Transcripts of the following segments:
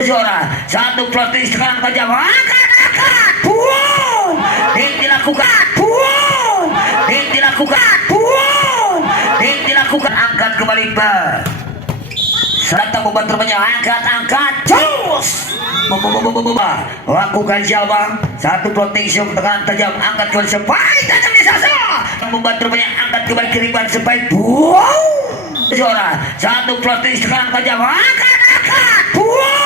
Suara satu floating sekarang tajam angkat buang dilakukan buang dilakukan buang dilakukan angkat kembali datang membantu angkat terus lakukan siapa satu floating shock tekanan tajam angkat kembali sampai tajam di sasa membantu angkat kembali kiriban sampai buang suara satu floating sekarang tajam angkat buang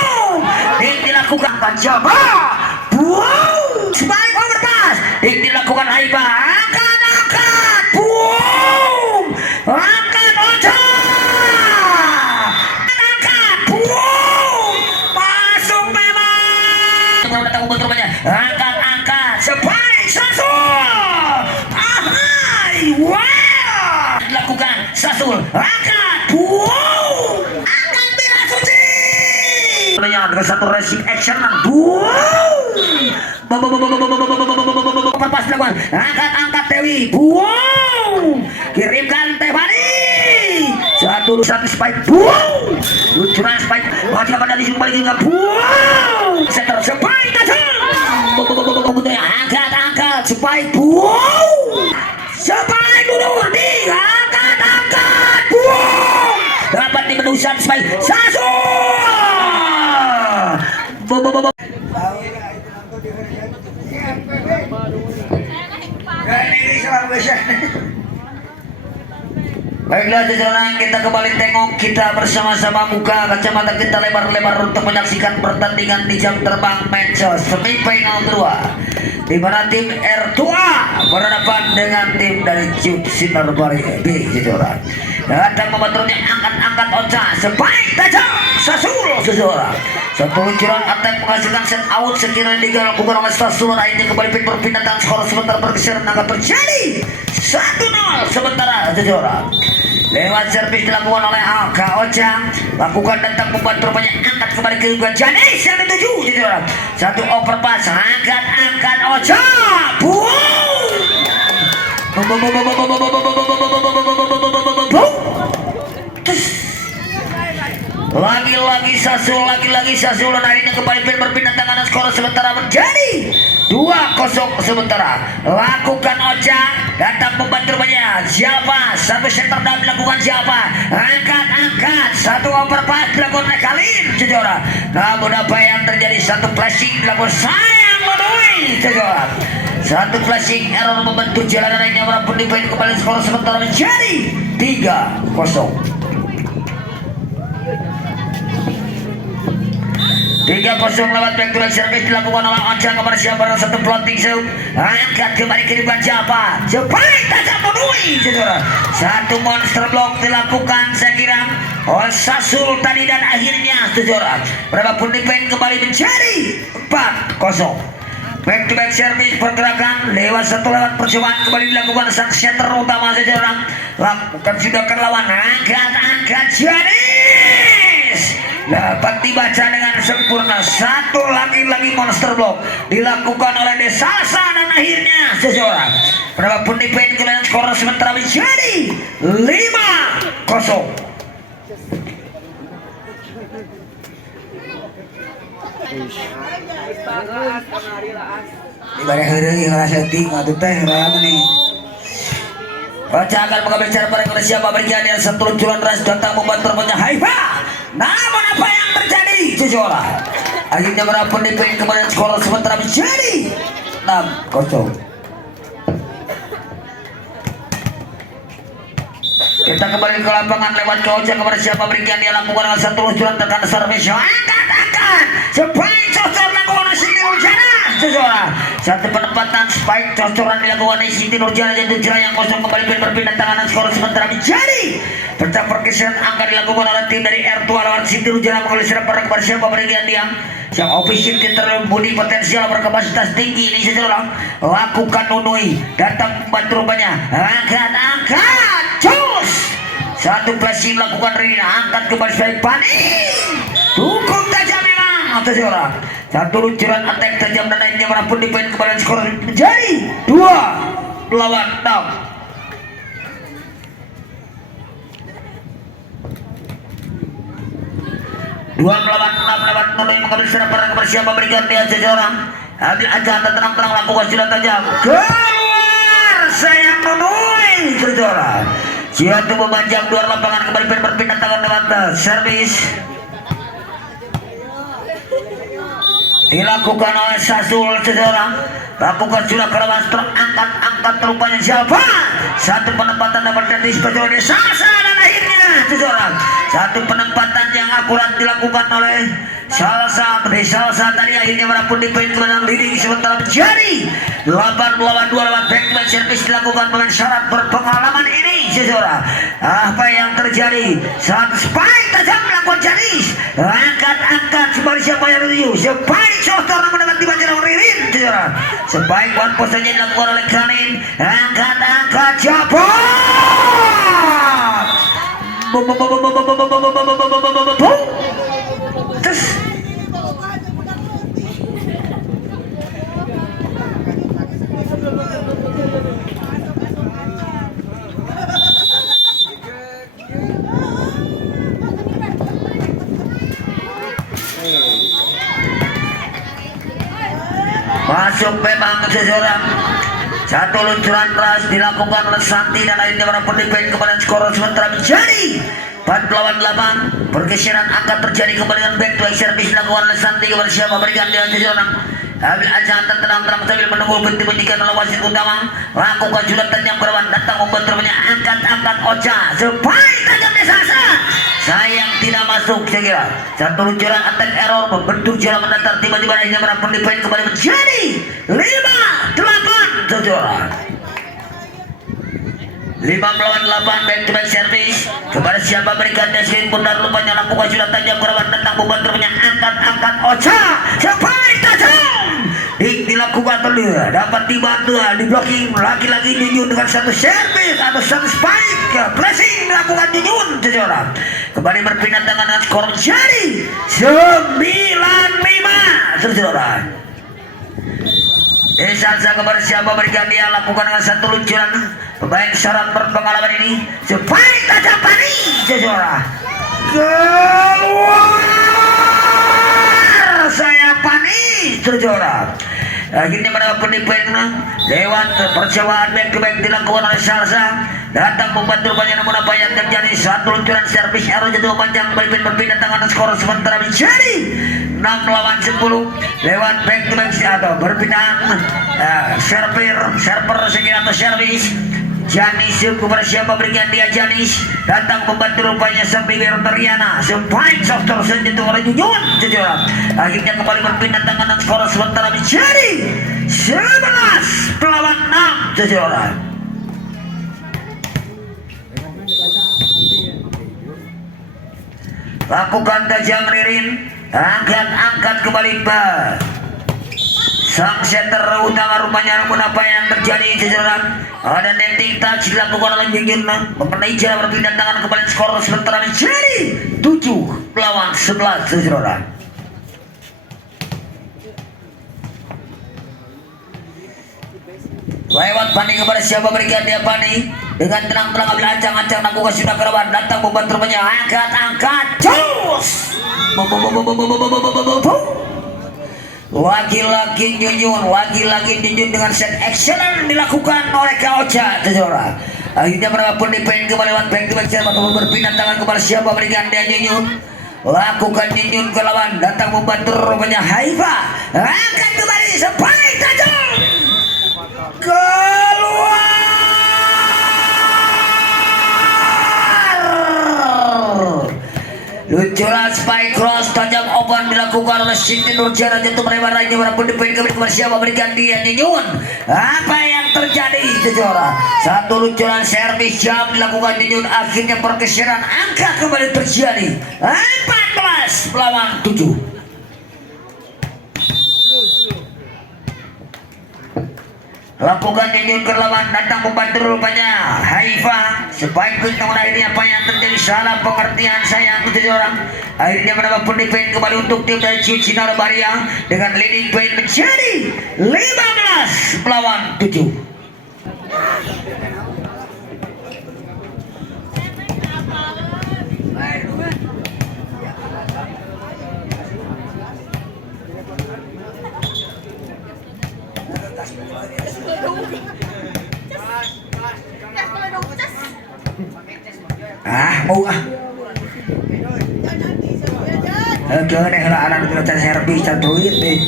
dilakukan coba buang spike overpass dilakukan Aiba angkat buang angkat ojo angkat buang masuk memang datang bentuknya angkat spike sasul ahai wow dilakukan sasul angkat buang dengan satu racing action pas lakukan angkat Dewi buang kirimkan Tebani satu spike buang lucuran spike wajah pada disini balik juga buang setter spike angkat spike buang spike dulu angkat buang dapat dipenusan spike Baiklah sekarang kita kembali tengok kita bersama-sama buka kacamata kita lebar-lebar untuk menyaksikan pertandingan di jam terbang Mensos semifinal 2 di mana tim R2A berhadapan dengan tim dari Cube Sinar Bari B seseorang datang membantunya angkat Ocha sebaik tajam Sasul seseorang satu luncuran attack menghasilkan set out sekiranya dilakukan oleh Sasul akhirnya kembali berpindah dan skor sebentar bergeser akan terjadi 1-0 sementara seseorang lewat servis dilakukan oleh Alka Ocha lakukan datang membantu banyak angkat kembali ke Janis yang dituju seseorang satu overpass angkat Ocha buang lagi-lagi Sasul dan akhirnya kembali berpindah tangan skor sementara menjadi 2-0 sementara lakukan Ocha datang membantu banyak siapa satu center down dilakukan siapa angkat satu overpass dilakukan oleh Khalil sejarah namun apa yang terjadi satu flashing dilakukan sayang menui sejarah satu flashing error membantu jalan lainnya walaupun dipain kembali skor sementara menjadi 3-0 3-0 lewat back to back service dilakukan oleh Ocha kepada siapa satu floating shoot angkat kembali ke depan siapa sebaik tajam menui satu monster block dilakukan saya kira oleh Sasul tadi dan akhirnya sejarah berapapun defense kembali menjadi 4-0 back to back service pergerakan lewat percobaan kembali dilakukan sang center utama sejarah lakukan sudah ke lawan angkat Janis dapat dibaca dengan sempurna satu lagi monster block dilakukan oleh Desasa dan akhirnya seseorang berapapun defense kalian skor sementara menjadi 5-0 ibadah hari ngerasa setting atau teh rayang nih Ocha akan mengambil cara pada siapa berjalan yang satu luncuran ras datang membantu punya Haifa namun apa yang terjadi seseorang akhirnya berapun defense kemudian skor sementara menjadi 6-0 kita kembali ke lapangan lewat ke Ocha kepada siapa berikan dia lakukan dengan satu luncuran tekan servis angkat sebaik cocor lakukan Siti Nurjana seseorang satu penempatan spike cocoran dilakukan Siti Nurjana dan tujuan yang kosong kembali berpindah tangan skor sementara menjadi pecah pergeseran angka dilakukan oleh tim dari R2 lawan Siti Nurjana mengalami serang kepada siapa berikan dia yang ofisial kita budi potensial berkapasitas tinggi ini seseorang lakukan nunui datang membantu rupanya angkat cus satu flashing lakukan Rina angkat kembali sebaik panik dukung tajam memang atau seorang satu luncuran attack tajam dan lainnya manapun dipain kembali skor menjadi 2-6 2 melawan 6 lewat 0 yang mengambil serang perang bersiap memberikan dia seseorang. Ambil aja tenang-tenang lakukan sudah tajam keluar sayang menui seseorang. Jatuh memanjang luar lapangan kembali berpindah tangan lewat servis dilakukan oleh Sasul seseorang. Lakukan sudah keramas terangkat rupanya siapa? Satu penempatan dapat dari seseorang Sasa dan akhirnya seseorang satu penempatan yang akurat dilakukan oleh Salsa tadi akhirnya merapun di poin kemenangan leading sementara menjadi 8 melawan 2 lewat backman service dilakukan dengan syarat berpengalaman ini seseorang. Apa yang terjadi saat spike tajam melakukan Janis angkat kembali siapa yang menuju spike shooter mendapat dibaca oleh Ririn seseorang. Spike one post saja dilakukan oleh Kanin angkat jabot masuk memang seseorang. Satu luncuran keras dilakukan oleh Santi dan akhirnya merapun di poin kemudian skor sementara menjadi 4 lawan 8. Pergeseran angka terjadi kembali dengan back to service dilakukan oleh Santi kepada siapa berikan dia seseorang. Ambil aja tenang sambil menunggu berhenti bunyikan oleh wasit utama. Lakukan sudah tajam kerawan datang membantu angkat Ocha supaya tajam Desasa. Sayang tidak masuk saya kira. Satu luncuran attack error membentuk jalan mendatar tiba-tiba akhirnya merapun di poin kembali menjadi 5-8 seseorang. 5 melawan 8 back to back service kepada siapa berikan deskin pundar lupanya lakukan sudah tajam kerawan datang membantu angkat Ocha supaya tajam dilakukan terlihat dapat dibantu di blocking lagi-lagi Nyunyun dengan satu service atau satu spike blessing dilakukan Nyunyun seseorang kembali berpindah tangan dengan skor jadi 9-5 seseorang. Salsa kepada siapa berikan dia lakukan dengan satu luncuran pemain syarat berpengalaman ini supaya tajam panik seseorang keluar saya panik seseorang. Akhirnya mendapat poin lewat percobaan back to back dilakukan oleh Salsa datang membantu banyak namun apa yang terjadi satu luncuran servis arrow jatuh panjang berpindah tangan skor sementara menjadi 6 lawan 10 lewat back to back atau berpindah server segini atau servis. Janis kepada siapa berikan dia Janis datang membantu rupanya sampai Berteriana spike softer sentuh oleh Nyunyun seseorang. Akhirnya kembali berpindah tangan dan skor sementara menjadi 11 lawan 6 seseorang. Lakukan tajam Ririn angkat kembali sang center utama rumahnya namun apa yang terjadi seseorang ada netting touch dilakukan oleh Nyunyun mengenai jalan berpindah tangan kembali skor sementara menjadi 7 lawan 11 seseorang. Lewat Pani kepada siapa berikan dia Pani dengan tenang-tenang ambil ancang lakukan sudah kerawan datang membantu rumahnya angkat cus lagi-lagi Nyunyun dengan set excellent dilakukan oleh Kaocha seseorang. Akhirnya berapun di poin kembali lewat back to back atau berpindah tangan kepada siapa berikan dia Nyunyun lakukan Nyunyun ke lawan datang membantu rupanya Haifa angkat kembali sampai tajam keluar luncuran spike cross tajam open dilakukan oleh Siti Nurjana jatuh melebar ini berapun di poin kepada siapa berikan dia Nyunyun. Apa yang terjadi seseorang satu luncuran servis jam dilakukan Nyunyun akhirnya pergeseran angka kembali terjadi 14 lawan 7. Lakukan Nyunyun ke lawan datang membantu rupanya Haifa sebaik namun akhirnya apa yang terjadi salah pengertian sayang seseorang. Akhirnya mendapat poin kembali untuk tim dari Cincinnati Baria dengan leading point menjadi 15 lawan 7. mau ah. Kene anak kita servis tertuit deh.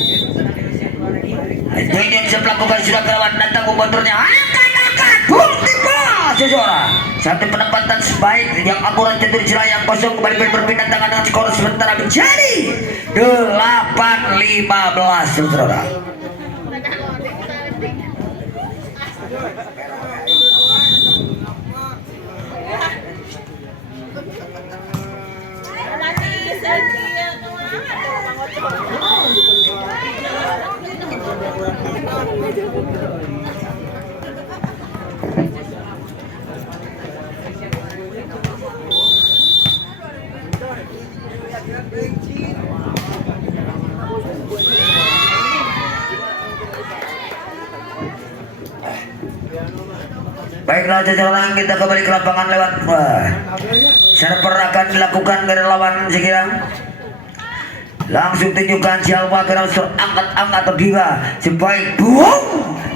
Junjun sepelakukan sudah kawan datang membantunya. Angkat bukti bos seseorang. Satu penempatan sebaik yang akurat tentu yang kosong kembali berpindah tangan dengan skor sementara menjadi 8-15 saudara. Baiklah jajaran kita kembali ke lapangan lewat server akan dilakukan dari lawan sekirang. Langsung tunjukkan siapa kena angkat tergila sebaik buang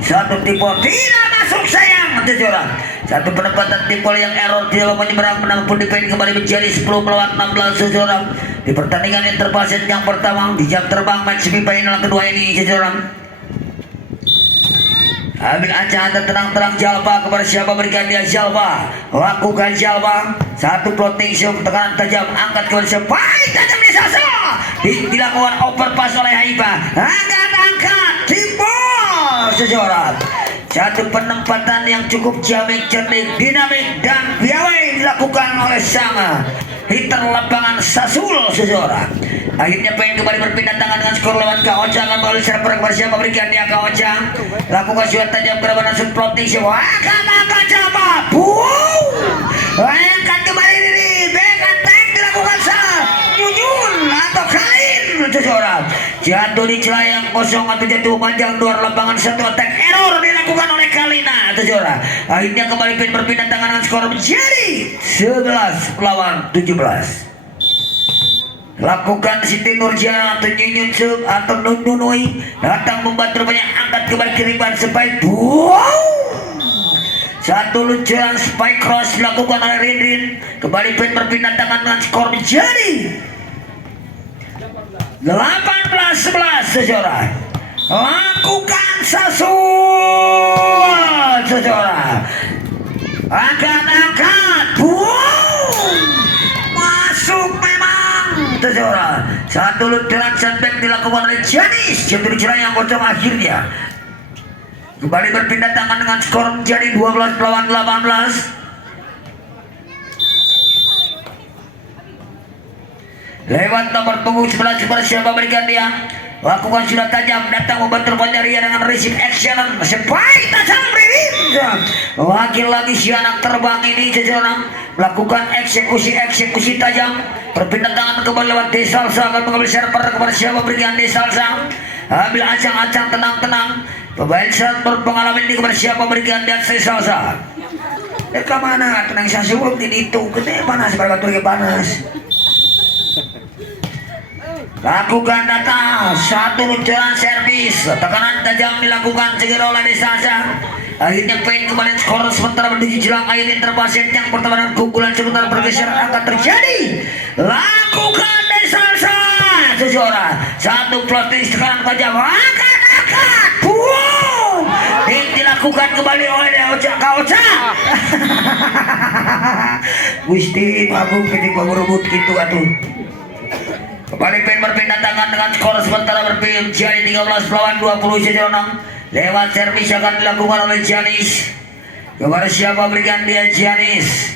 satu tipe tidak masuk sayang jajaran. Satu penempatan tipe yang error tidak menyeberang menang pun dipain kembali menjadi 10 melawan 16 jajaran. Di pertandingan yang terbaset yang pertama di jam terbang match semifinal kedua ini jajaran. Ambil ancaman tenang-tenang Jalba kepada siapa berikan dia Jalba. Lakukan Jalba. Satu floating shot tekanan tajam angkat ke sebaik tajam di sasa. Dilakukan overpass oleh Haiba. Angkat timbul seseorang. Satu penempatan yang cukup jamik, cerdik, dinamik dan piawai dilakukan oleh sang hitter lapangan Sasul seseorang. Akhirnya pengen kembali berpindah tangan dengan skor lewat Kaocang melalui server kepada siapa berikan dia Kaocang. Lakukan shot tajam berapa shoot floating shot. Angkat Jalba. Angkat kembali diri. Backup tank dilakukan Junjun atau Kain seseorang. Jatuh di celah yang kosong atau jatuh panjang luar lapangan satu attack error dilakukan oleh Kalina seseorang. Akhirnya kembali pengen berpindah tangan dengan skor menjadi 11 lawan 17. Lakukan Siti Nurjana atau Nyunyun Suk atau Nununui datang membantu banyak angkat kembali kiriman spike. Satu luncuran spike cross dilakukan oleh Rindrin. Kembali pengen berpindah tangan dengan skor menjadi 18-11 seseorang. Lakukan Sasul seseorang. Angkat masuk memang seseorang. Satu luncuran setback dilakukan oleh Janis. Satu luncuran yang kosong akhirnya kembali berpindah tangan dengan skor menjadi 12 lawan 18. Lewat nomor punggung 11 kepada siapa berikan dia. Lakukan sudah tajam datang membantu Banjaria dengan receive action sebaik tajam Ridin. Lagi-lagi si anak terbang ini seseorang melakukan eksekusi tajam. Berpindah tangan kembali lewat Desalsa akan mengambil server kepada siapa berikan Desalsa. Ambil acang-acang tenang-tenang. Pemain saat berpengalaman ini kepada siapa berikan dia Desalsa. Ke mana tenang saya suruh ini itu gede panas pada waktu panas. Lakukan data satu luncuran servis tekanan tajam dilakukan segera oleh Desalsa. Akhirnya pengen kembali skor sementara menuju jelang air interbaset yang pertama dan keunggulan sementara pergeseran akan terjadi. Lakukan Desalsa seseorang satu floating tekanan tajam angkat boom dilakukan kembali oleh Kaoca. Gusti Agung ketika berebut gitu atuh. Kembali pengen berpindah tangan dengan skor sementara berpindah jadi 13 lawan 20 seseorang. Lewat servis akan dilakukan oleh Janis. Kepada siapa berikan dia Janis.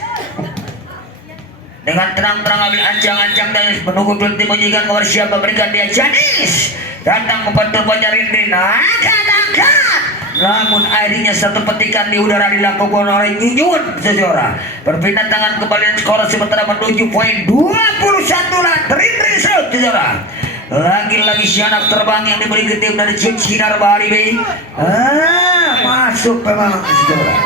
Dengan tenang-tenang ambil ancang-ancang dan menunggu berhenti menyikan kepada siapa berikan dia Janis. Datang membantu Banjarindin. Angkat. Namun akhirnya satu petikan di udara dilakukan oleh Nyunyun seseorang. Berpindah tangan kembali skor sementara menuju poin 21 lah Rindri seseorang. Lagi-lagi si anak terbang yang diberi ke tim dari Jim Sinar Bahari B. Masuk memang seseorang.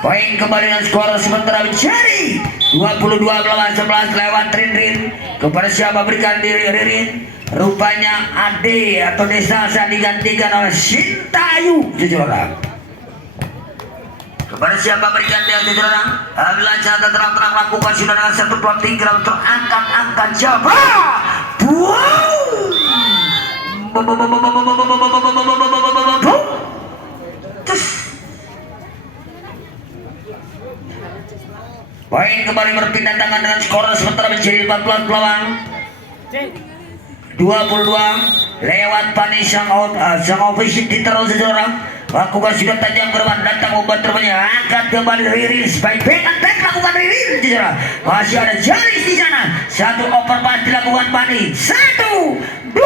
Poin kembali dengan skor sementara menjadi 22 melawan 11 lewat Rindrin. Kepada siapa berikan diri Ririn. Rupanya Ade atau Desalsa digantikan oleh Sintayu seseorang. kepada siapa berikan dia saudara. Bila jatah terang-terang lakukan sudah dengan satu plotting ground terangkat siapa? Poin kembali berpindah tangan dengan skor sementara menjadi 14 lawan 22 lewat Pani sang ofisi diterus seseorang lakukan sudah tajam berban datang membantu angkat kembali riris baik back lakukan riris di sana masih ada Jaris di sana satu overpass dilakukan Pani 1 2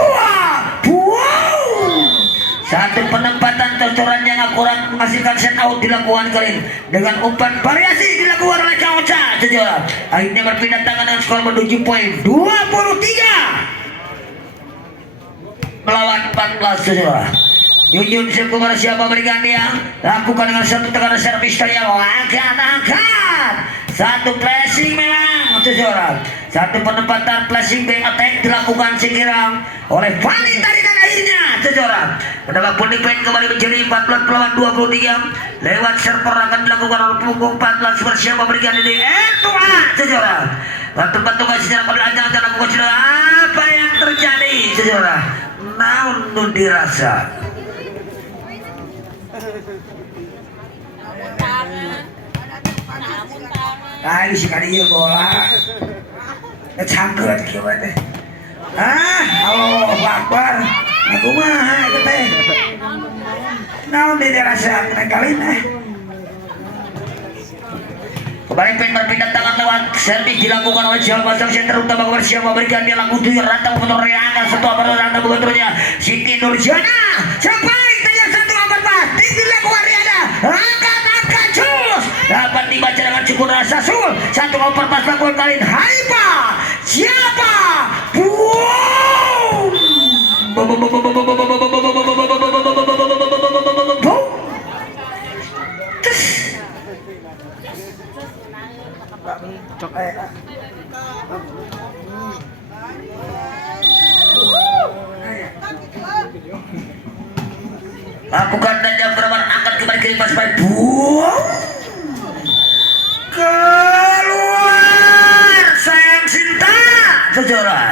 satu penempatan cocoran yang akurat menghasilkan set out dilakukan kali dengan umpan variasi dilakukan oleh Kaoca sejarah akhirnya berpindah tangan dengan skor menuju poin 23 melawan 14 sejarah. Yuyun kepada siapa berikan dia lakukan dengan satu tekanan servis yang angkat satu pressing memang sejarah satu penempatan flashing back attack dilakukan sekirang oleh Fani tadi dan akhirnya sejarah mendapat pun defense kembali menjadi 14 melawan 23 lewat server akan dilakukan oleh punggung 14 bersiapa berikan ini Ertua sejarah bantu-bantu sejarah pada acara lakukan sudah apa yang terjadi sejarah namun dirasa ayo sekali bola ngecangkut gimana Allah Akbar aku mah itu teh naon dirasa kali kembali pen berpindah tangan lewat servis dilakukan oleh siapa pasang center utama bersama berikan dia langsung tuyur rantau motor reakan setelah berantau begitu Siti Nurjana sampai ternyata satu nomor pas tinggi lakukan Riana angkat cus dapat dibaca dengan cukup rasa sul satu nomor pas lakukan kalian Haifa siapa lakukan dan jam berapa angkat kembali ke pas baik keluar sayang cinta sejarah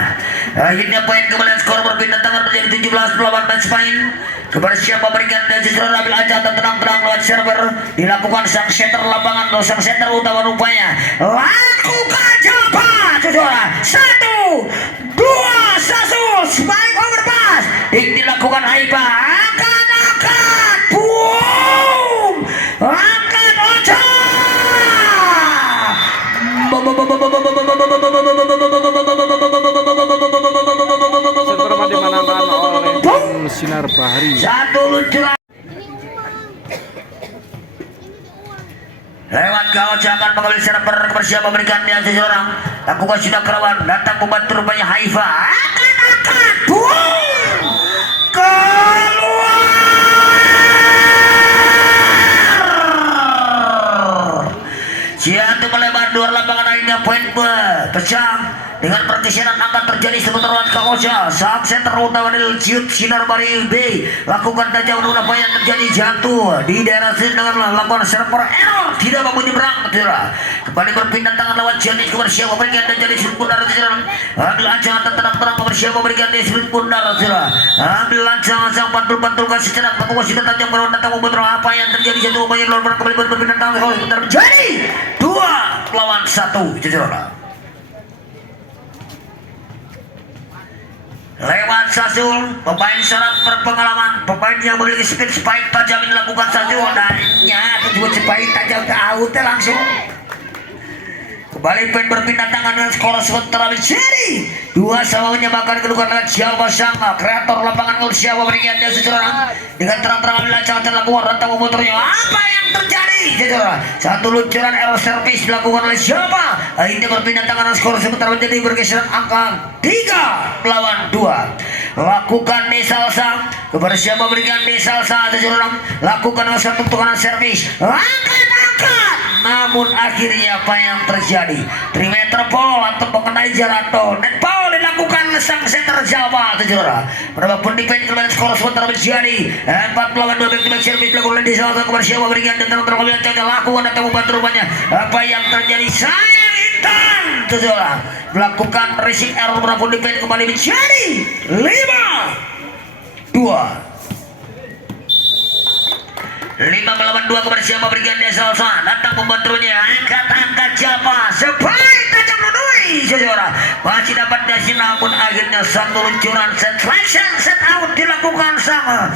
akhirnya poin kembali skor berpindah tangan menjadi 17 melawan match point kepada siapa berikan dan sejarah ambil aja tenang-tenang lewat server dilakukan sang center lapangan sang center utama rupanya lakukan jumpa sejarah 1 2 1 spike overpass dilakukan Haifa angkat boom angkat Ocha Sinar Bahari satu luncuran lewat Kaoca akan mengambil server bersama memberikan dia seseorang lakukan sudah kerawan datang membantu rupanya Haifa angkat boom keluar Ciantu melebar luar lapangan akhirnya poin pecah dengan pergeseran akan terjadi sebentar lewat Kaoca saat center utama dari Ciut Sinar Bari B lakukan tajam apa yang terjadi jatuh di daerah sini dengan melakukan server error tidak mampu nyebrang kembali berpindah tangan lewat Janis kepada siapa berikan dan jadi sudut pundar ambil ancaman tenang-tenang kepada siapa berikan di sudut pundar ambil ancaman sang pantul-pantulkan secara penguasa sudah tajam berwarna datang membentuk apa yang terjadi jatuh banyak luar kembali berpindah tangan kalau sebentar menjadi 2 lawan 1 sejarah lewat Sasul pemain syarat berpengalaman pemain yang memiliki speed spike tajam ini lakukan Sasul dan tujuan spike tajam ke out langsung kembali pen berpindah tangan dengan skor sementara menjadi 2 sama menyamakan kedudukan dengan siapa sangka kreator lapangan kalau siapa berikan dia seseorang dengan terang-terang ambil lancar lakukan rantau motornya apa yang terjadi seseorang satu luncuran error service dilakukan oleh siapa ini berpindah tangan dengan skor sementara menjadi bergeseran angka 3 melawan 2 lakukan di salsa kepada siapa berikan di salsa seseorang lakukan dengan satu tekanan servis angkat namun akhirnya apa yang terjadi 3 meter ball atau mengenai Jarato net ball dilakukan oleh sang center Jawa saudara. Berapapun defense kembali skor sementara menjadi 4 lawan 2 back-to-back service dilakukan di salah satu bersama berikan dan terkembali lakukan atau membantu rupanya apa yang terjadi sayang Intan saudara melakukan racing error berapapun defense kembali menjadi 5-2. 5 melawan 2 kepada siapa berikan dia salsa datang membantunya angkat Java sebaik tajam lunui saudara masih dapat dasi namun akhirnya satu luncuran set selection set out dilakukan sama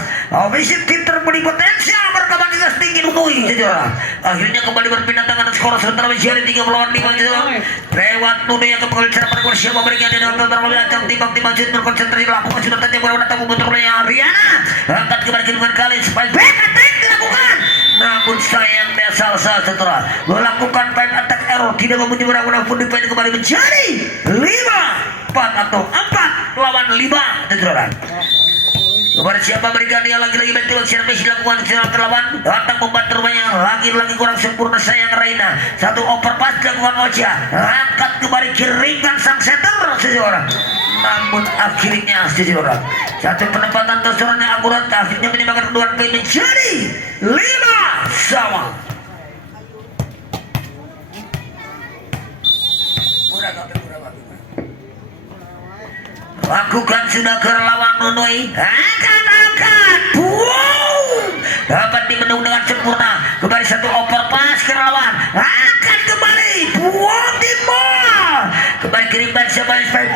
ofisi tim terberi potensial berkapasitas tinggi lunui saudara akhirnya kembali berpindah tangan skor sementara menjadi 3 melawan 5 saudara lewat lunui yang kembali cara pada siapa berikan dia datang terlalu ancang timbang-timbang berkonsentrasi lakukan sudah tajam berapa datang membantunya Ariana angkat kembali dengan kali supaya back attack dilakukan namun sayang dia salsa setelah melakukan fight attack error tidak memuji berapa pun dipain kembali menjadi 5-4 atau 4 lawan 5 saudara kepada siapa berikan dia lagi-lagi betul service dilakukan secara terlawan datang membantu rumahnya lagi-lagi kurang sempurna sayang Raina satu overpass dilakukan Ocha angkat kembali kirimkan sang setter seseorang namun akhirnya seseorang satu penempatan tersorongnya akurat akhirnya menyebabkan kedua poin menjadi 5 sama lakukan sudah ke lawan Nunui angkat wow dapat dimenung dengan sempurna kembali satu overpass ke lawan angkat kembali buang di bawah kembali kirimkan siapa yang spike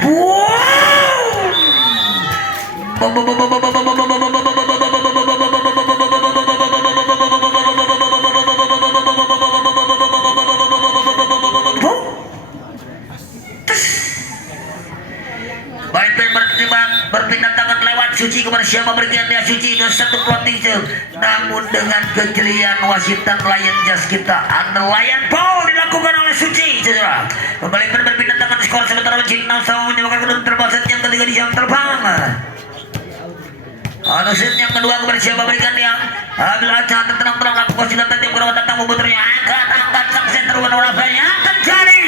berpindah tangan lewat Suci kepada siapa berikan dia Suci dengan satu plotting namun dengan kejelian wasitan Lion Just kita Lion Ball dilakukan oleh Suci saudara kembali berpindah tangan skor sementara mencintai sama menyebabkan kedua terbang set yang ketiga di jam terbang set yang kedua kepada siapa berikan dia ambil acara tenang-tenang lakukan sudah tadi yang datang membutuhnya angkat sang center warna yang terjadi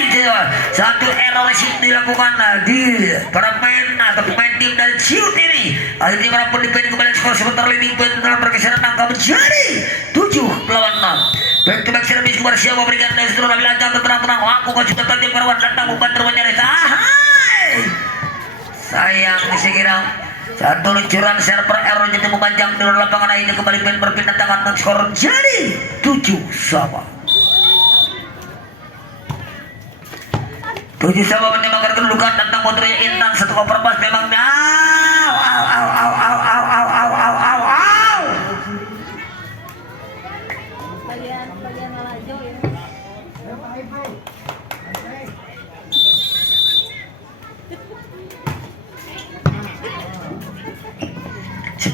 satu error shift dilakukan di para pemain tim dari Ciut ini akhirnya para pemain kembali skor sebentar leading point dalam pergeseran angka menjadi 7 melawan 6 back to back service kepada siapa berikan dan seluruh ambil acara tenang-tenang lakukan sudah tadi yang datang membantu mencari sayang saya kira satu luncuran server error jadi memanjang di luar lapangan ini kembali berpindah tangan dan skor jadi 7 sama 7 sama menyebabkan kedudukan datang motornya Intan satu overpass memang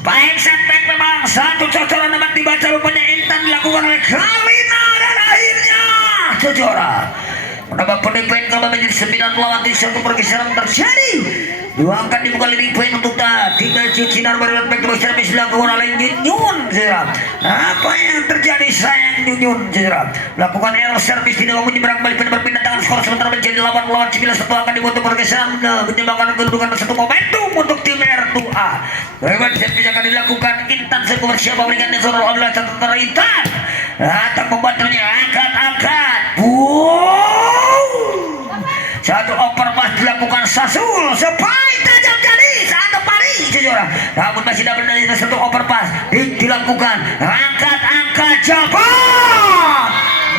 baik setback memang satu cocoran dapat dibaca rupanya Intan dilakukan oleh Kalina dan akhirnya saudara menambah poin kalau menjadi 9 lawan 1 pergeseran terjadi dua angkat dibuka leading point untuk tim Cinar baru back to service dilakukan oleh Nyun apa yang terjadi sayang Nyun melakukan error service tidak mau menyeberang balik berpindah tangan skor sementara menjadi 8 lawan 9 satu angkat dibuat pergeseran menyebabkan kedudukan satu momentum untuk tim R2A bagaimana service akan dilakukan Intan sebuah siapa berikan seorang Allah satu Intan datang membantunya angkat satu overpass dilakukan Sasul sebaik tajam jadi satu pari saudara namun masih dapat dari satu overpass dilakukan angkat Jabal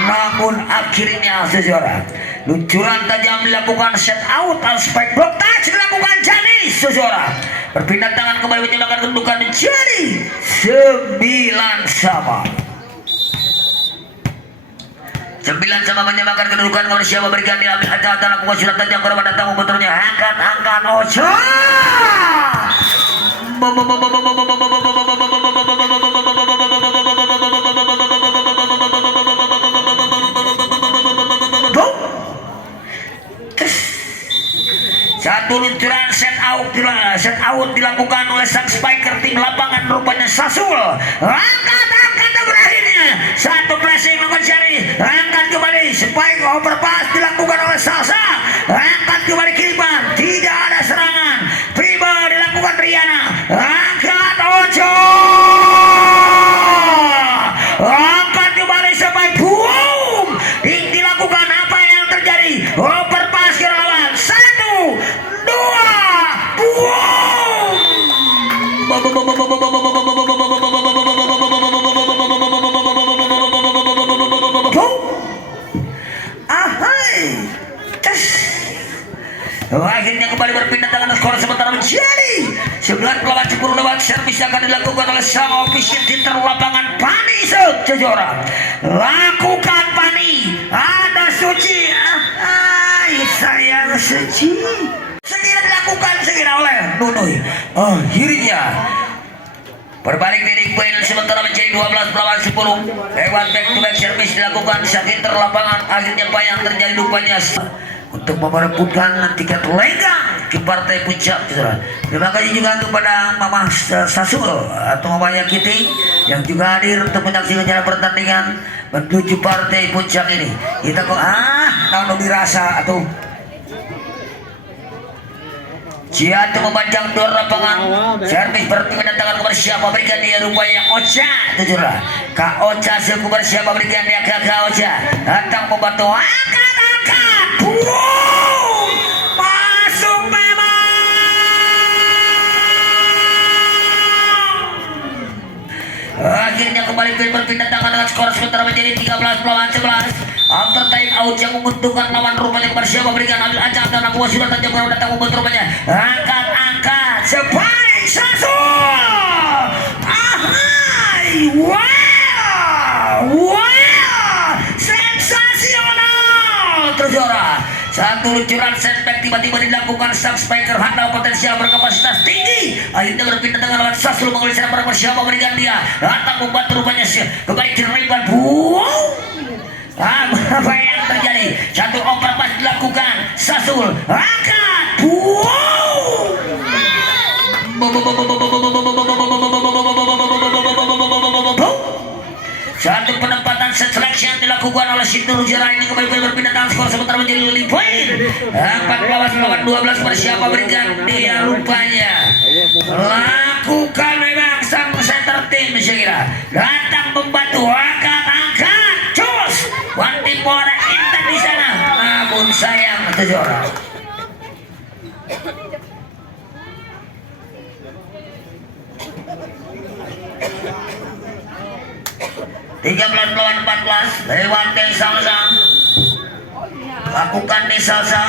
namun akhirnya saudara luncuran tajam dilakukan set out al spike block touch dilakukan Janis saudara berpindah tangan kembali menyebabkan kedudukan menjadi 9 sama 9 sama menyamakan kedudukan kepada siapa berikan dia ambil hati-hati lakukan surat tajam korban datang membenturnya angkat Ocha satu luncuran set out dilakukan oleh sang spiker tim lapangan rupanya Sasul angkat berakhirnya satu flashing mencari angkat kembali spike overpass dilakukan oleh Salsa angkat kembali kiriman tidak ada serangan akhirnya kembali berpindah tangan skor sementara menjadi 11 lawan 10 lewat servis akan dilakukan oleh sang ofisial di lapangan Pani Sejora. Lakukan Pani, ada Suci, sayang Suci. Segera dilakukan segera oleh Nunuy. Akhirnya berbalik dari poin sementara menjadi 12 lawan 10 lewat back to back service dilakukan sakit terlapangan. Akhirnya apa yang terjadi rupanya untuk merebutkan tiket lega ke partai puncak. Terima kasih juga kepada Mama Sasulo atau Mama Yakiti yang juga hadir untuk menyaksikan cara pertandingan menuju partai puncak ini. Kita kok namun dirasa atau Ciatu memanjang dua lapangan servis berpindah tangan kepada siapa berikan dia rupanya Ocha tujurah Kak Ocha seku bersiapa berikan dia ke Kak Ocha datang membantu angkat masuk memang akhirnya kembali berpindah tangan dengan skor sementara menjadi 13 lawan 11. After time out yang menguntungkan lawan rupanya kepada siapa berikan ambil ancang dan aku sudah tajam baru datang membantu rupanya angkat sebaik satu wow sensasional terjora satu luncuran setback tiba-tiba dilakukan sang spiker handal potensial berkapasitas tinggi akhirnya berpindah tangan lawan Sasul mengulis serang pada siapa berikan dia datang membantu rupanya kembali diribal apa yang terjadi satu overpass dilakukan Sasul angkat satu penempatan set selection dilakukan oleh Sintur Ujara ini kembali berpindah tangan skor sementara menjadi 5 poin 14 lawan 12 bersiapa berikan dia rupanya lakukan memang sang center tim saya kira datang membantu angkat cus Wanti Pora Intan di sana namun sayang terjora 13 lawan 14 lewat dari Salsa lakukan di Salsa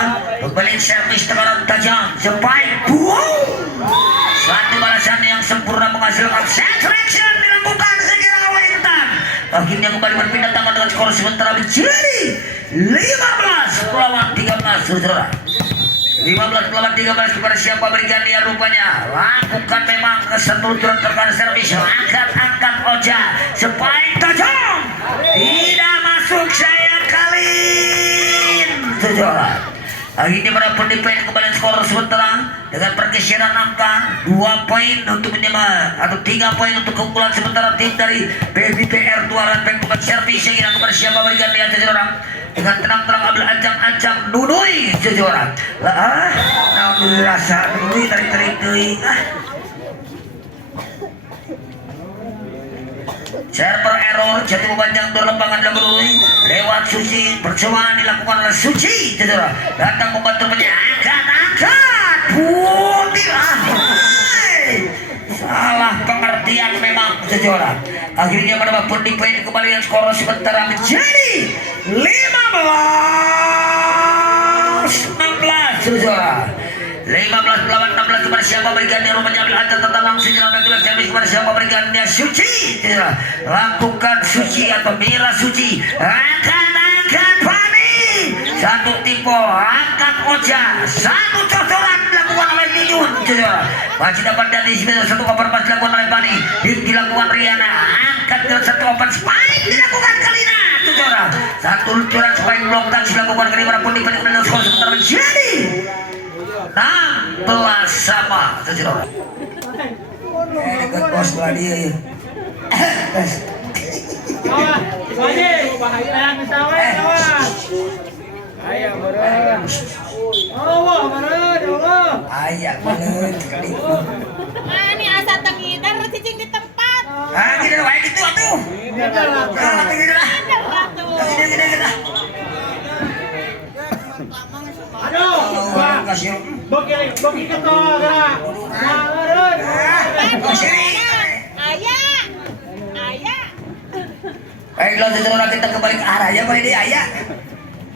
pembalik servis tekanan tajam sebaik satu balasan yang sempurna menghasilkan selection dilakukan segera oleh Intan akhirnya kembali berpindah tangan dengan skor sementara menjadi 15 lawan 13 saudara 15 lawan 13 kepada siapa berikan dia rupanya lakukan memang keseluruhan terkait servis angkat Oja sebaik tajam tidak masuk saya kalin saudara akhirnya merapun di poin kembali skor sementara dengan pergeseran angka 2 poin untuk menyema atau 3 poin untuk keunggulan sementara tim dari BBPR 2 dan back servis yang ingin kepada siapa berikan dia saudara dengan tenang-tenang ambil ancang Nunuy seorang nah dirasa Nunuy tarik-tarik server error jatuh memanjang dua lembangan Nunuy lewat Suci percobaan dilakukan oleh Suci seorang datang membantu angkat putih salah pengertian memang seorang akhirnya mendapat pundi poin kembali yang skor sementara menjadi 15 16 saudara 15 lawan 16 kepada siapa berikan dia rumahnya ambil ancang tentang langsung jalan bagi servis kepada siapa berikan dia Suci lakukan Suci atau Mira Suci angkat Fani satu tipe angkat Oja satu cocoran dilakukan oleh Mijun masih dapat dari satu open pas dilakukan oleh Fani dilakukan Riana angkat dengan satu open spike dilakukan Kalina satu luncuran spike block dan dilakukan kali berapun di pendek dengan skor sebentar menjadi 16 sama saudara dekat bos tadi ayah meren Allah ayah meren kali ini asa tengidar cicing di tempat gini lah gitu atuh gini lah aduh kasih bagi ketua gerak meren ayah baiklah saudara kita kembali ke arah ya boleh dia ayah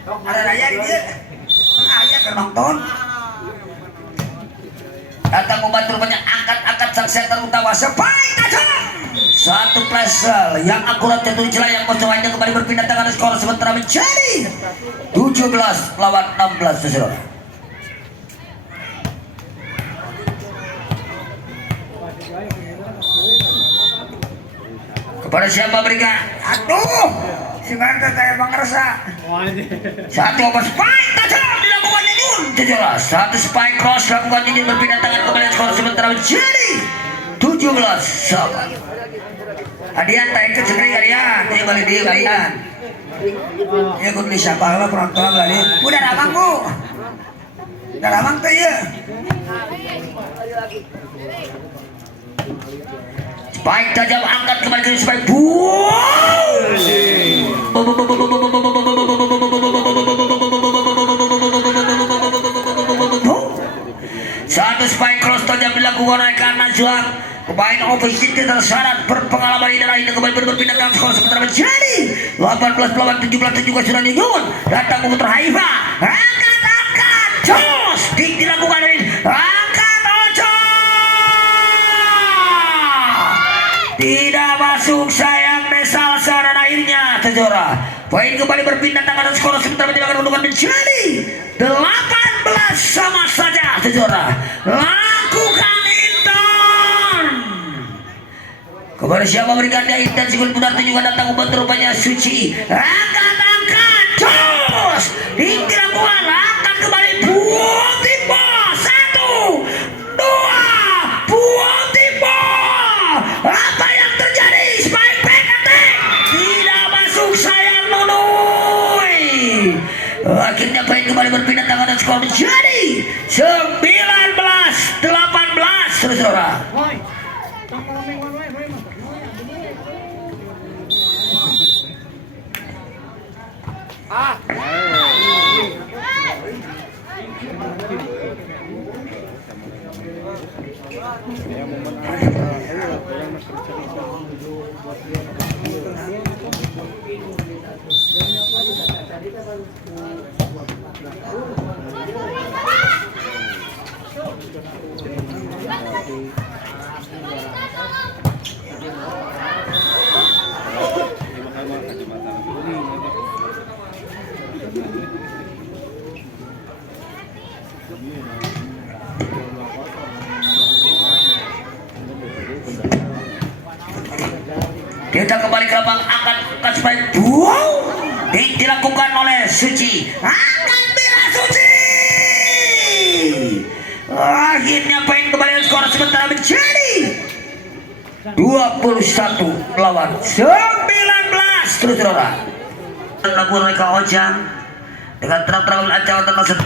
ada raya dia ayah ke nonton Datang membantu rupanya angkat sang center utama sebaik tajam. Satu pressel yang akurat jatuh di celah yang kosongnya kembali berpindah tangan, skor sementara menjadi 17 lawan 16 saudara. Kepada siapa berikan? Aduh, si Manta kayak Bang Rasa. Satu oper spike tajam dilakukan Nyun. Saudara, satu spike cross dilakukan Nyun berpindah tangan kembali, skor sementara menjadi 17 sama. Hadiah tak ikut segeri kalian, ini balik dia kalian. Ya kun bisa pahala perang-perang lagi. Udah ramang bu, udah ramang tuh ya. Spike tajam angkat kembali ke spike. Satu spike cross tajam dilakukan oleh Najwa. Pemain ofensif tersyarat berpengalaman ini adalah ini kembali berpindah dalam skor sementara menjadi 18 lawan 17 juga sudah Nyun. Datang memutar Haifa. Angkat jos dilakukan ini. Angkat Ocha. Tidak masuk sayang Desalsa dan akhirnya saudara. Poin kembali berpindah tangan dan skor sementara menjadi 18 sama saja saudara. Lakukan kepada siapa berikan dia intens gol benar juga datang membantu rupanya Suci. Angkat jos hingga buat angkat kembali buang timba 1 2 buang timba. Apa yang terjadi? Spike back attack tidak masuk sayang Nunui. Akhirnya poin kembali berpindah tangan dan skor menjadi 19-18 saudara. Kita kembali ke lapang angkat spike buang dilakukan oleh Suci. Angkat bila Suci. Akhirnya poin kembali skor sementara menjadi 21 lawan 19 terus saudara. Lakukan mereka Ojang dengan terang-terang ancaman termasuk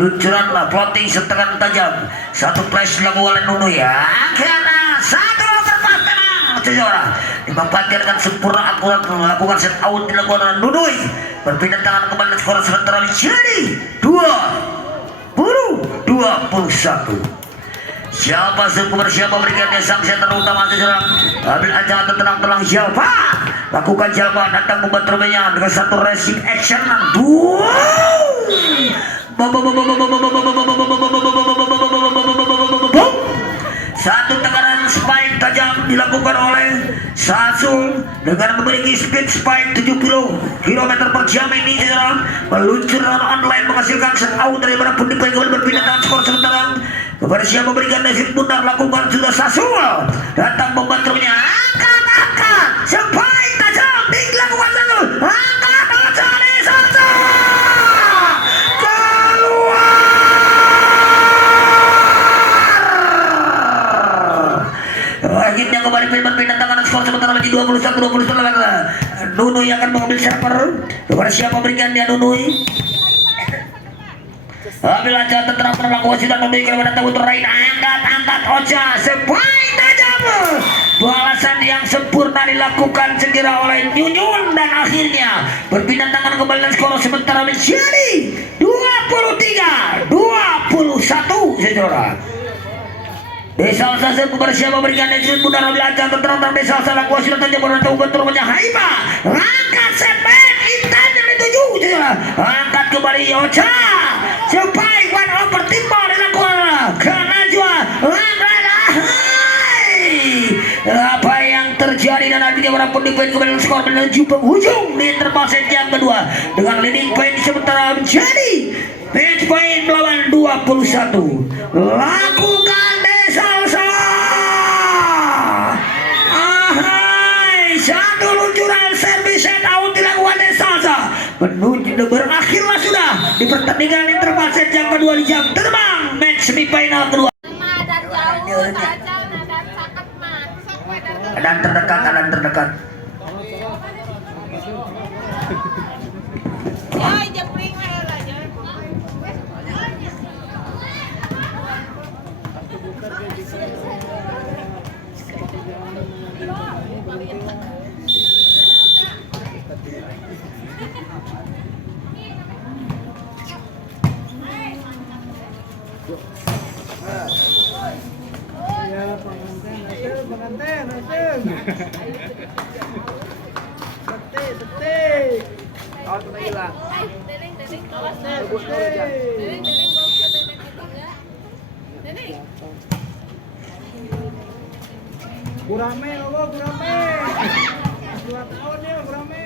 luncuran floating setekan tajam. Satu press dilakukan oleh Nunu ya. Akhirnya satu overpass tenang saudara. Dimanfaatkan dengan sempurna akurat melakukan set out dilakukan oleh Nunui. Berpindah tangan kembali skor sementara menjadi 21. Siapa siapa berikan dia sang center utama saudara. Ambil ancaman tenang siapa? Lakukan siapa datang membantu dengan satu racing action satu tekanan spike tajam dilakukan oleh Sasul dengan memiliki speed spike 70 km per jam ini saudara. Meluncur online menghasilkan set out dari manapun di poin berpindah tangan skor sementara. Kepada siapa berikan David Bundar lakukan sudah Sasul datang membantunya. Angkat spike tajam dilakukan Sasul. Angkat Ocha di Sasul keluar. Akhirnya kembali berpindah tangan skor sementara lagi 21-20. Nunui akan mengambil server. Kepada siapa berikan dia Nunui. Ambil aja terang-terang lakukan sudah Nunui kalau datang untuk raih. Angkat Ocha sebaik tajam. Balasan yang sempurna dilakukan segera oleh Nyun dan akhirnya berpindah tangan kembali dan skor sementara menjadi 23-21 saudara. Desa Salsa kepada siapa berikan David Bundar ambil aja terang-terang Desa Salsa lakukan sudah tajam berdatang betul punya Haifa. Angkat setback intan yang dituju saudara. Angkat kembali Ocha. Sebaik one over timba dilakukan ke Najwa. Apa yang terjadi dan nantinya walaupun di poin kembali skor menuju penghujung di interval set yang kedua dengan leading point sementara menjadi match point melawan 21. Lakukan salsa. Ahai, satu luncuran servis set out dilakukan salsa menuju berakhirlah sudah di pertandingan interval set yang kedua di jam terbang match semifinal kedua. Madan jauh saja, madan sakit mah. Sok wedar Dan terdekat. Ay, jepring aja lah, Pengantin, Detik. Oh, itu hilang. Neneng, awas deh. Rebus dulu aja. Neneng, mau ke neneng itu enggak? Neneng. Gurame, Allah, gurame. 2 tahun ya, gurame.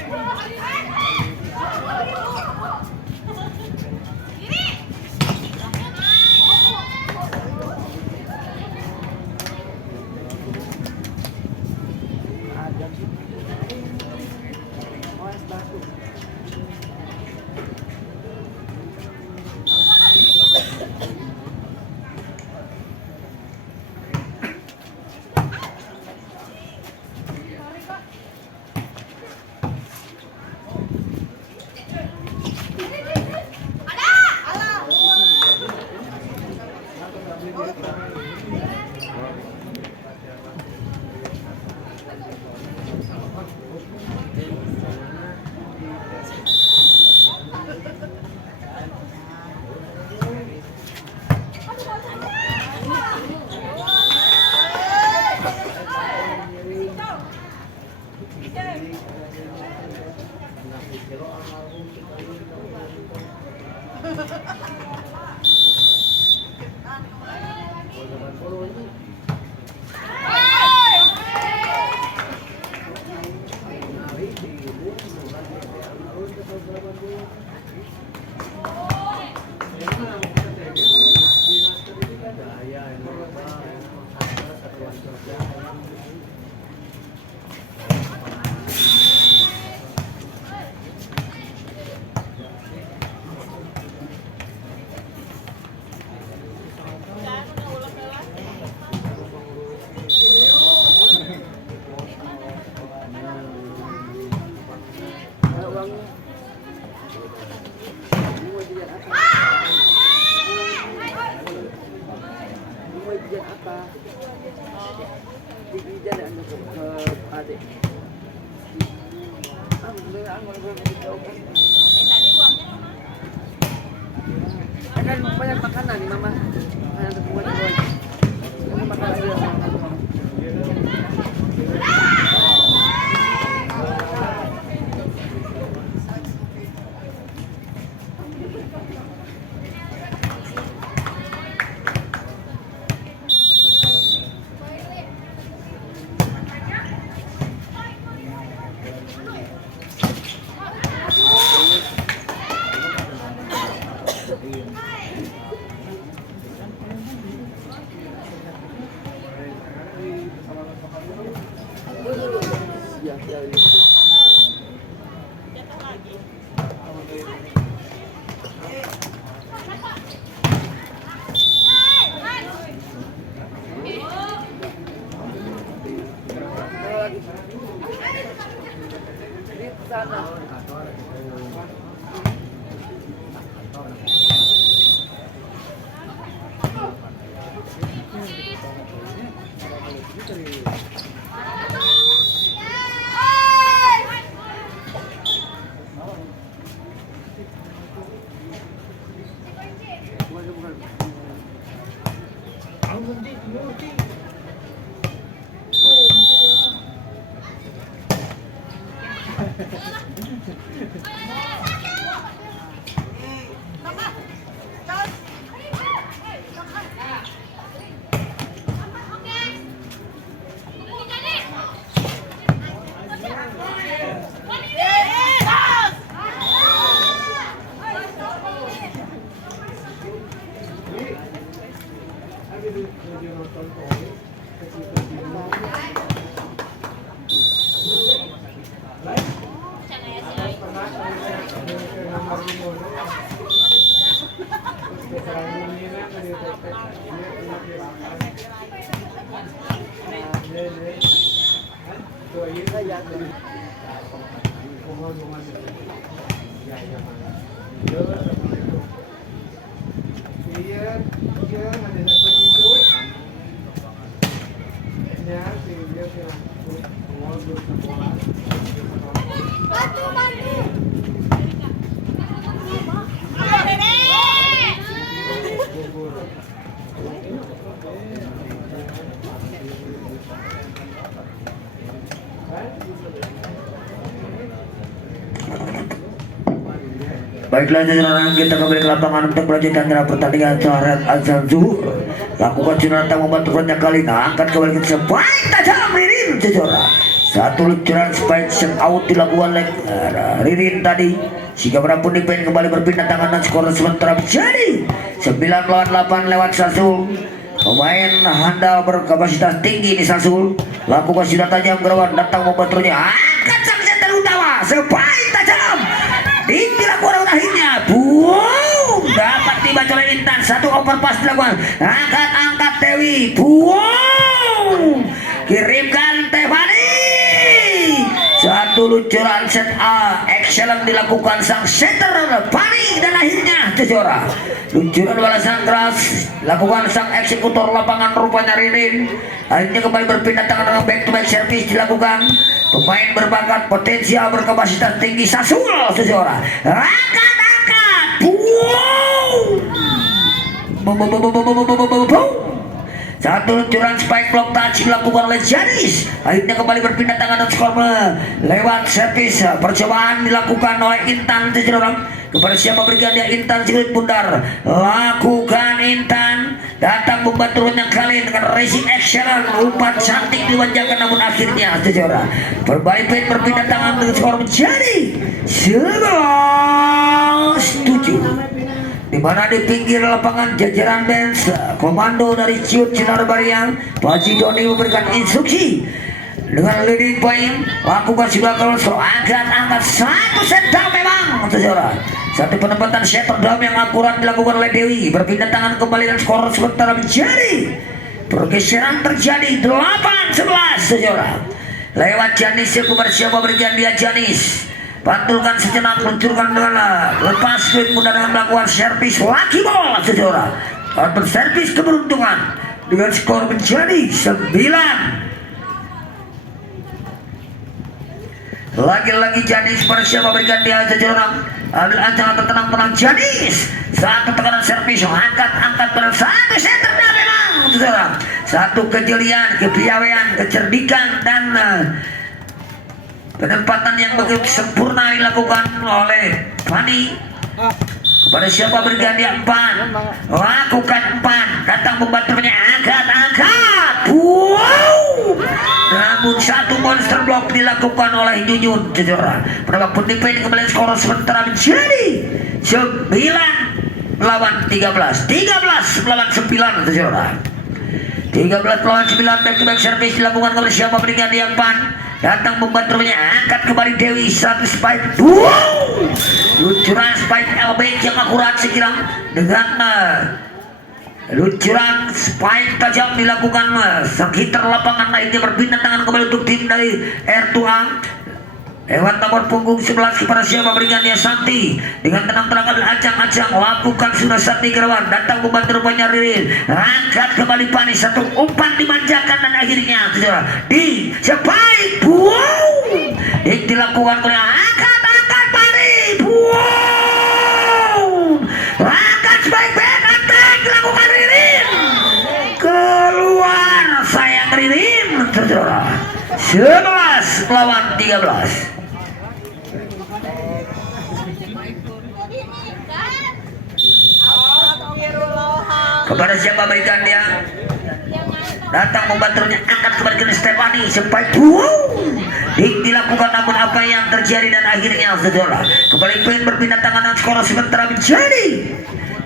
Tadi uangnya mana? Kan banyak makanan nih mama. Makanan semua di bawah. Kamu makan aja. Baiklah jajaran kita kembali ke lapangan untuk melanjutkan pertandingan Saharat Azan Zuhur. Lakukan Sunata membantu banyak kali. Nah, angkat kembali ke spike tajam Ririn jajaran. Satu luncuran spike set out dilakukan oleh Ririn tadi. Jika berapun dipen kembali berpindah tangan dan skor sementara menjadi 9-8 lewat Sasul. Pemain handal berkapasitas tinggi di Sasul. Lakukan sudah tajam gerawan datang membantunya. Angkat sang center utama spike tajam. Dilakukan akhirnya, boom, dapat dibaca oleh Intan. Satu overpass dilakukan, angkat Dewi, boom, kirimkan Tefani. Satu luncuran set A, excellent dilakukan sang center Pani dan akhirnya terjora. Luncuran balasan keras dilakukan sang eksekutor lapangan rupanya Ririn. Akhirnya kembali berpindah tangan dengan back to back service dilakukan. Pemain berbakat potensial berkapasitas tinggi Sasul sejora. Angkat, boom. Satu luncuran spike block touch dilakukan oleh Janis. Akhirnya kembali berpindah tangan dan skor lewat servis. Percobaan dilakukan oleh Intan sejora. Kepada siapa berikan dia Intan Siluit Bundar. Lakukan Intan. Datang membantu yang kali dengan racing excellent. Umpan cantik diwanjakan namun akhirnya sejora. Perbaikan berpindah tangan dengan skor menjadi 11-7. Di mana di pinggir lapangan jajaran bench komando dari Ciut Sinar Bariang Pak Doni memberikan instruksi dengan leading point. Lakukan sudah kalau angkat satu set down memang saudara. Satu penempatan shatter down yang akurat dilakukan oleh Dewi. Berpindah tangan kembali dan skor sementara menjadi pergeseran terjadi 8-11 saudara. Lewat Janis kepada siapa berikan dia Janis. Pantulkan sejenak, luncurkan dengan lepas swing mudah dengan melakukan servis laki bola saudara. Atau servis keberuntungan dengan skor menjadi 9. Lagi-lagi Janis pada siapa berikan dia saudara. Ambil ancang atau tenang-tenang Janis. Satu tekanan servis angkat pada satu center dan memang saudara. Satu kejelian, kepiawaian, kecerdikan dan penempatan yang begitu sempurna dilakukan oleh Fani. Kepada siapa berikan dia Empan. Lakukan Empan. Datang membantunya angkat. Wow. Namun satu monster block dilakukan oleh Junyun saudara. Pada waktu dipen kembali skor sementara menjadi 9-13. 13-9 saudara. 13-9 back to back service dilakukan oleh siapa berikan dia Empan. Datang membantunya angkat kembali Dewi. Satu spike, wow, luncuran spike LB yang akurat sekirang dengan luncuran spike tajam dilakukan sekitar lapangan. Akhirnya berpindah tangan kembali untuk tim dari R2A lewat nomor punggung 11 kepada siapa berikan dia Santi dengan tenang-tenang ancang-ancang lakukan sudah Santi Gerawan. Datang membantu rupanya Ririn. Angkat kembali Pani. Satu umpan dimanjakan dan akhirnya di spike, wow, dilakukan oleh angkat Pani, wow, angkat spike back attack dilakukan Ririn. Keluar sayang Ririn saudara. 11-13. Kepada siapa berikan dia. Datang membantunya angkat kembali ke Stefani sampai dilakukan namun apa yang terjadi dan akhirnya saudara kembali pengen berpindah tangan dan skor sementara menjadi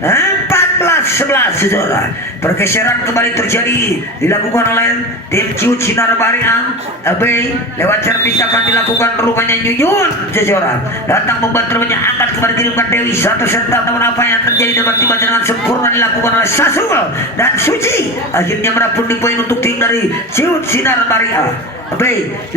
14 16-11 saudara. Pergeseran kembali terjadi dilakukan oleh tim Ciut Sinar Bahari AB. Lewat servis akan dilakukan rupanya Yuyun saudara. Datang membantu rupanya angkat kembali kirimkan Dewi. Satu serta teman apa yang terjadi dapat tiba dengan sempurna dilakukan oleh Sasul dan Suci. Akhirnya merapun di poin untuk tim dari Ciut Sinar Bahari AB.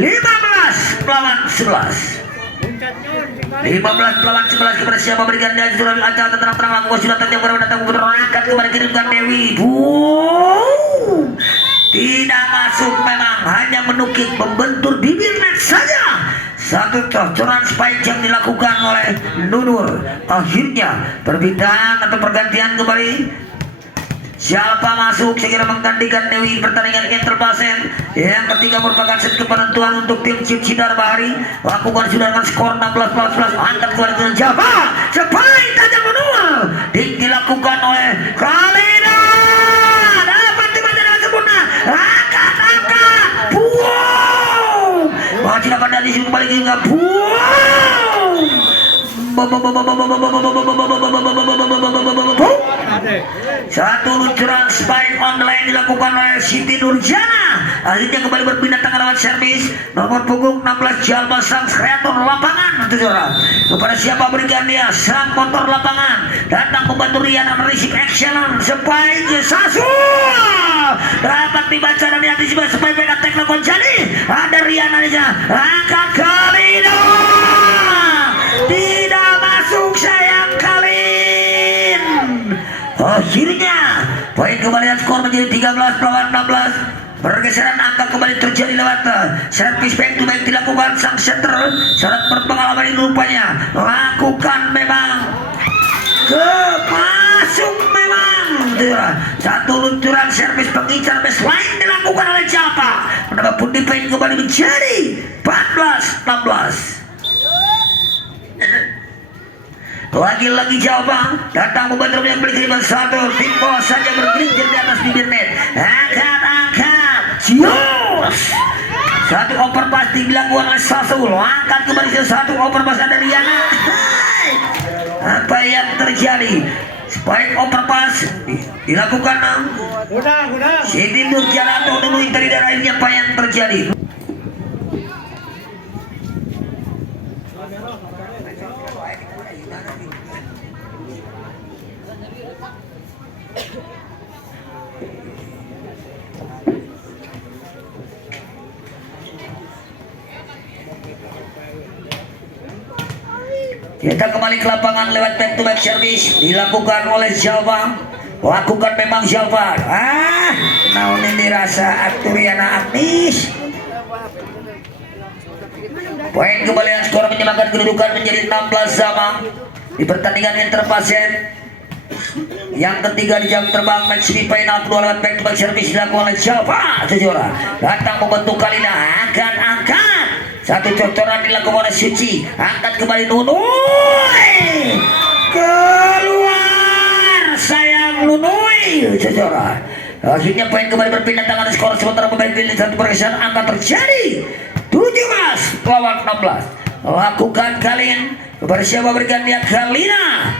15 melawan 11. 15 melawan 11 kepada siapa berikan dia sudah lancar terang-terang langsung sudah tajam datang berangkat kembali kirimkan Dewi. Tidak masuk, memang hanya menukik membentur bibir net saja. Satu cocoran spike yang dilakukan oleh Nunur. Akhirnya perpindahan atau pergantian kembali. Siapa masuk segera menggantikan Dewi pertandingan interpasen. Yang ketiga merupakan set penentuan untuk tim Ciut Sinar Bahari. Lakukan sudah dengan skor 16-11. Angkat keluar dengan Java. Spike tajam menua. Dilakukan oleh Kalina. Dapat dibaca dengan sempurna. Angkat. Wow. Masih dapat dari sini balik hingga satu luncuran spike online dilakukan oleh Siti Nurjana. Akhirnya kembali berpindah tangan lewat servis nomor punggung 16 Jalma sang kreator lapangan kepada siapa berikan dia sang motor lapangan datang membantu Rian Risik excellent spike Sasul dapat dibaca dan diantisipasi spike mereka teknologi jadi ada Rian aja angkat Kalina tidak masuk sayang Kalin. Akhirnya poin kembalian skor menjadi 13 melawan 16. Pergeseran angka kembali terjadi lewat servis back to back dilakukan sang center. Syarat berpengalaman ini rupanya lakukan memang masuk memang satu luncuran servis pengincar baseline dilakukan oleh Java. Mendapat pun poin kembali menjadi 14-16. Lagi-lagi Jawa datang membantu yang berkiriman satu tim bola saja bergelintir di atas bibir net. Angkat Cius satu overpass dilakukan oleh Sasul. Angkat kembali ke satu overpass ada Riana. Apa yang terjadi? Spike overpass dilakukan Siti Nurjana atau dulu dari daerah ini. Apa yang terjadi? Kita kembali ke lapangan lewat back to back service dilakukan oleh Jalva. Lakukan memang Jalva. Naon ini rasa Arturiana Agnis. Poin kembalian skor menyamakan kedudukan menjadi 16 sama di pertandingan interpasen. Yang ketiga di jam terbang match final kedua lewat back to back service dilakukan oleh Jalva sejora. Datang membentuk Kalina angkat. Satu cocoran dilakukan oleh Suci. Angkat kembali Nunui. Keluar sayang Nunui sejora. Akhirnya poin kembali berpindah tangan skor sementara pemain pilih satu pergeseran angka terjadi 17 lawan 16. Lakukan Kalin kepada siapa berikan dia Kalina.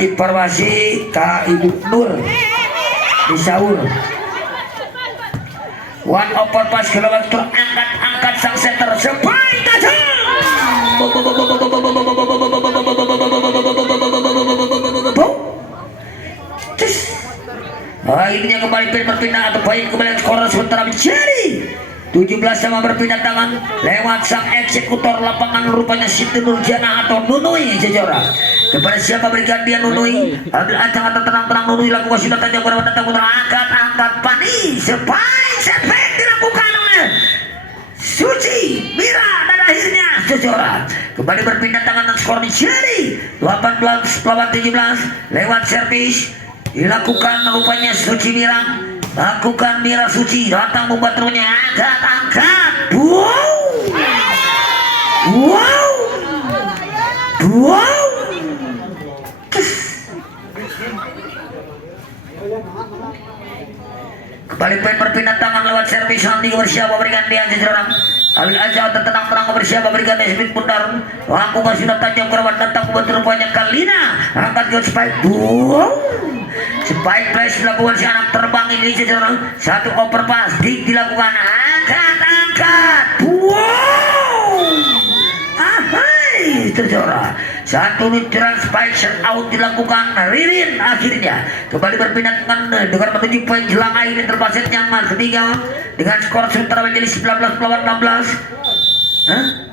Informasi Kak Ibu Nur di Saur. One overpass kilometer angkat sang center spike tajam. Akhirnya kembali berpindah atau poin kembali skor sementara menjadi 17 sama berpindah tangan lewat sang eksekutor lapangan rupanya Siti Nurjana atau Nunui sejora. Kepada siapa berikan dia Nunui. Ambil ancang atau terang-terang Nunui lakukan sudah tajam kepada datang putar angkat Pani spike setback dilakukan oleh Suci Mira dan akhirnya sejora kembali berpindah tangan dan skor menjadi 18 lawan 17 lewat servis dilakukan rupanya Suci Mira. Lakukan Mira Suci datang membantunya angkat wow kembali poin berpindah tangan lewat servis nanti bersama memberikan dia seorang Alih aja tenang-tenang bersiap berikan speed pundar. Lakukan sudah tajam kerabat datang membentur rupanya Kalina. Angkat ke spike. Boom. Spike flash dilakukan si anak terbang ini sejarah. Satu overpass dilakukan. Angkat. Wow. Ahai terjora. Satu neutral spike shot out dilakukan. Ririn akhirnya kembali berpindah dengan menuju poin jelang akhir terbaset yang ketiga dengan skor sementara menjadi 19 melawan 16. Hah?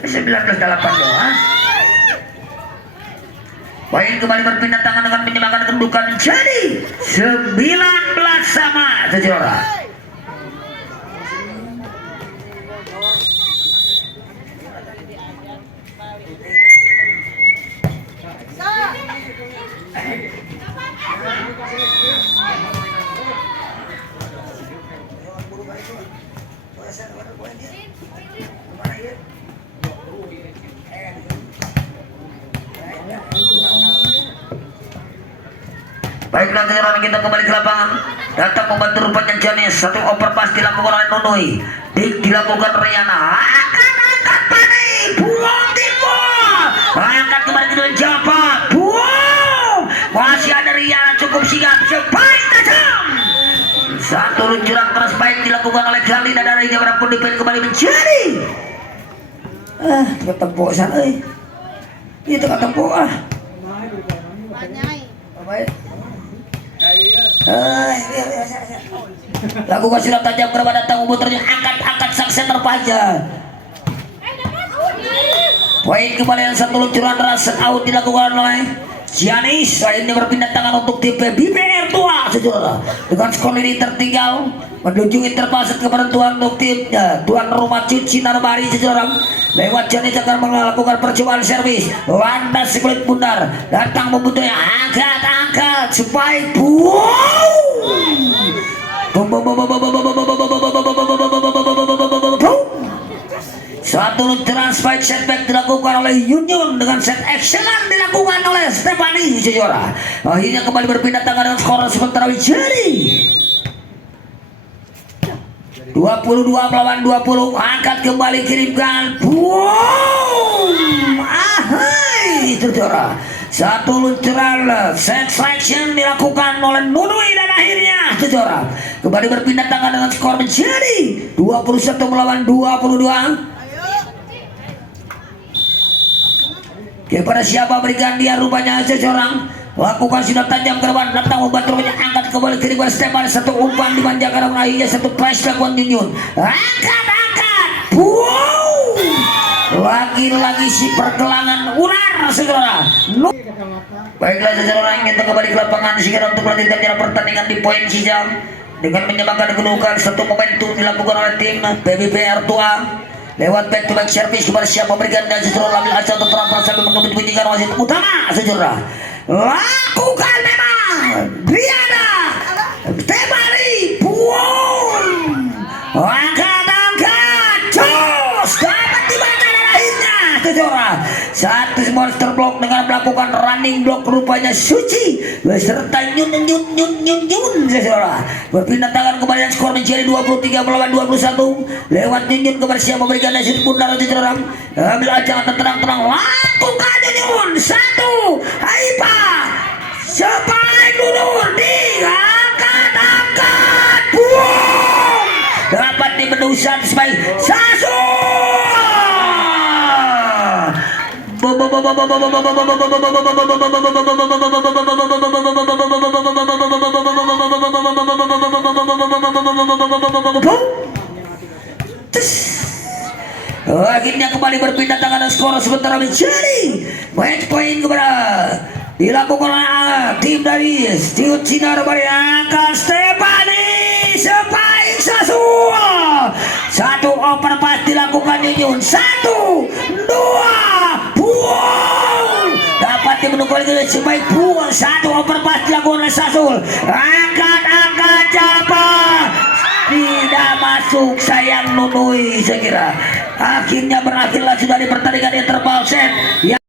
19-18. Poin kembali berpindah tangan dengan menyamakan kedudukan jadi 19 sama saudara. Baiklah sekarang kita kembali ke lapangan. Datang membantu rupanya Janis. Satu overpass dilakukan oleh Nunui. Dilakukan Riana. Angkat Pani. Buang timur. Angkat kembali ke dalam Java. Buang. Masih ada Riana cukup sigap. Sebaik tajam. Satu luncuran keras baik dilakukan oleh Galina dari Jabara pun dipilih kembali menjadi. Tengah tempuk sana. Ini tengah tempuk Baik. Lakukan silat tajam kepada datang muternya angkat saksen terpanjang. Poin kembali yang satu luncuran ras out dilakukan oleh Giannis. Ini berpindah tangan untuk tim BBR tua saudara. Dengan skor ini tertinggal menuju interpaset kepenentuan untuk timnya tuan rumah Cuci Narbari saudara. Lewat Giannis akan melakukan percobaan servis landas kulit bundar datang membutuhnya angkat spike. Satu luncuran spike setback dilakukan oleh Union dengan set excellent dilakukan oleh Stefani saudara. Akhirnya kembali berpindah tangan dengan skor sementara menjadi 22 melawan 20. Angkat kembali kirimkan. Boom. Ahai saudara. Satu luncuran set selection dilakukan oleh Nunui dan akhirnya saudara kembali berpindah tangan dengan skor menjadi 21 melawan 22. Kepada siapa berikan dia rupanya seseorang lakukan sinar tajam ke depan datang membantu angkat kembali kiri kepada Stefan. Satu umpan dimanjakan oleh akhirnya satu price lakukan Union. Angkat. Wow. Lagi-lagi si pergelangan ular saudara. Baiklah saudara kita kembali ke lapangan sekarang untuk melanjutkan jalan pertandingan di poin sisa dengan menyamakan kedudukan. Satu momentum dilakukan oleh tim PBPR tua lewat back to back service kepada siapa memberikan dan sesuatu ambil asal untuk terampil sambil menunggu dibunyikan wasit utama saudara. Lakukan memang Riana Tebari Puan angkat jos dapat dibaca dan akhirnya saudara satu monster block dengan melakukan running block rupanya Suci beserta nyun saudara berpindah tangan kembali dan skor menjadi 23 melawan 21 lewat nyun kepada siapa memberikan nasib bundar saudara. Ambil aja tenang lakukan nyun satu Aipa sepaling dulu diangkat buang dapat dimendusan sebaik Sasu akhirnya kembali berpindah tangan dan skor sementara menjadi match point kepada dilakukan oleh tim dari Cuci Narbari angka Stefani sepaing Sasua. Satu overpass dilakukan Union. 1, 2 buang dapat dimenukul oleh sebaik buang. Satu overpass dilakukan oleh Sasul. Angkat Japa tidak masuk sayang Nunui saya kira. Akhirnya berakhirlah sudah di pertandingan interval set.